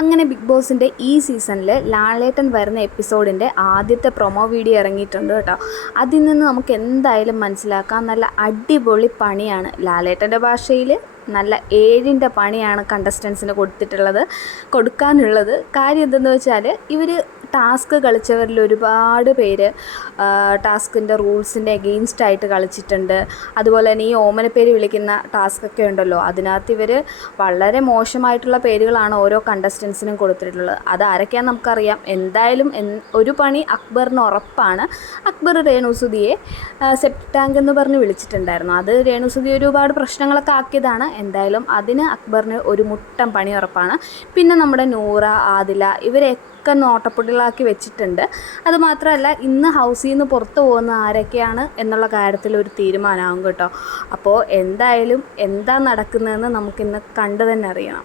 അങ്ങനെ ബിഗ് ബോസിൻ്റെ ഈ സീസണിൽ ലാലേട്ടൻ വരുന്ന എപ്പിസോഡിൻ്റെ ആദ്യത്തെ പ്രൊമോ വീഡിയോ ഇറങ്ങിയിട്ടുണ്ട് കേട്ടോ. അതിൽ നിന്ന് നമുക്ക് എന്തായാലും മനസ്സിലാക്കാം, നല്ല അടിപൊളി പണിയാണ്. ലാലേട്ടൻ്റെ ഭാഷയിൽ നല്ല 7ൻ്റെ പണിയാണ് കണ്ടസ്റ്റൻസിന് കൊടുക്കാനുള്ളത്. കാര്യം എന്തെന്ന് വെച്ചാൽ, ഇവർ ടാസ്ക് കളിച്ചവരിൽ ഒരുപാട് പേര് ടാസ്കിൻ്റെ റൂൾസിൻ്റെ എഗെയിൻസ്റ്റായിട്ട് കളിച്ചിട്ടുണ്ട്. അതുപോലെ തന്നെ ഈ ഓമനപ്പേര് വിളിക്കുന്ന ടാസ്കൊക്കെ ഉണ്ടല്ലോ, അതിനകത്ത് ഇവർ വളരെ മോശമായിട്ടുള്ള പേരുകളാണ് ഓരോ കണ്ടസ്റ്റൻസിനും കൊടുത്തിട്ടുള്ളത്. അതാരൊക്കെയാണെന്ന് നമുക്കറിയാം. എന്തായാലും ഒരു പണി അക്ബറിന് ഉറപ്പാണ്. അക്ബർ രേണുസുതിയെ സെപ്റ്റ് ടാങ്ക് എന്ന് പറഞ്ഞ് വിളിച്ചിട്ടുണ്ടായിരുന്നു. അത് രേണുസുതി ഒരുപാട് പ്രശ്നങ്ങളൊക്കെ ആക്കിയതാണ്. എന്തായാലും അതിന് അക്ബറിന് ഒരു മുട്ടൻ പണി ഉറപ്പാണ്. പിന്നെ നമ്മുടെ നൂറ, ആദില, ഇവരെയൊക്കെ നോട്ടപ്പൊട്ടികളാക്കി വെച്ചിട്ടുണ്ട്. അതുമാത്രമല്ല, ഇന്ന് ഹൗസിൽ നിന്ന് പുറത്തു പോകുന്ന ആരൊക്കെയാണ് എന്നുള്ള കാര്യത്തിൽ ഒരു തീരുമാനമാകും കേട്ടോ. അപ്പോൾ എന്തായാലും എന്താ നടക്കുന്നതെന്ന് നമുക്കിന്ന് കണ്ടു തന്നെ അറിയണം.